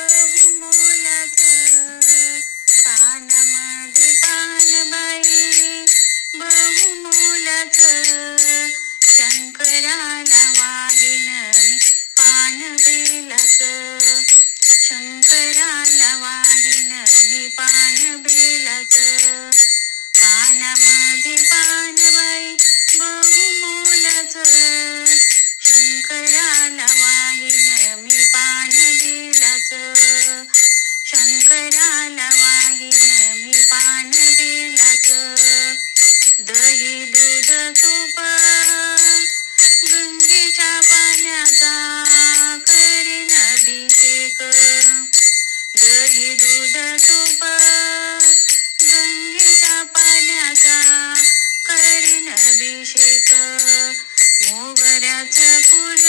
बहुमोलाचं पानामध्ये पानबाई, बहुमोलाचं शंकराला वाहिन मी पान बेलाचं, शंकराला वाहिन मी पान बेलाचं. पानामध्ये पानबाई, बहुमोलाचं शंकराला वाहिन मी पान बेलाचं, शंकराला वाहिन मी पान बेलाचं. दही दूध तूप गंगेच्या पाण्याचा करीन अभिषेक, दही दूध तूप गंगेच्या पाण्याचा करीन अभिषेक. मोगऱ्याचं फुल